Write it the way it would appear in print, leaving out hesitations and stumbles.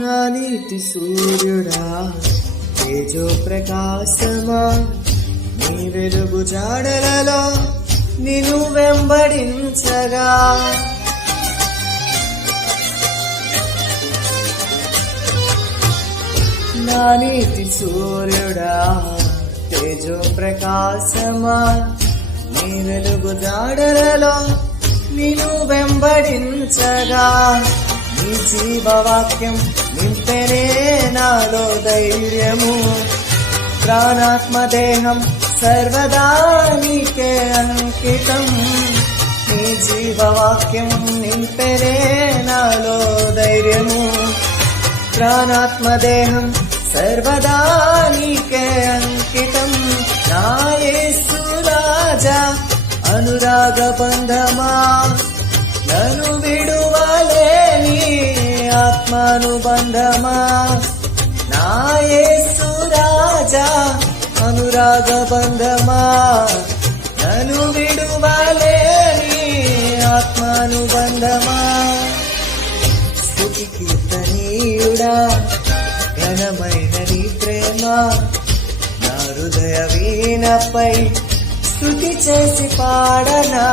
నా నీతి సూర్యుడా తేజో ప్రకాశమా, నీ వెలుగు జాడలలో నిన్ను వెంబడించగా. నా నీతి సూర్యుడా తేజో ప్రకాశమా, నీ వెలుగు జాడలలో నిన్ను వెంబడించగా. నీ జీవవాక్యం నింపెనే నాలో ధైర్యము, ప్రాణాత్మ దేహం సర్వదా నీకే అంకితం. నీ జీవవాక్యం నింపెనే నాలో ధైర్యము, ప్రాణాత్మ దేహం సర్వదా నీకే అంకితం. నా యేసు రాజా అనురాగ బంధమా, నన్ను విడువలేని ఆత్మానుబంధమా. నా యేసు రాజా అనురాగ బంధమా, నన్ను విడువలేని ఆత్మానుబంధమా. స్తుతి కీర్తనీయుడా ఘనమైన నీ ప్రేమ, నా హృదయ వీణపై స్తుతి చేసి పాడనా.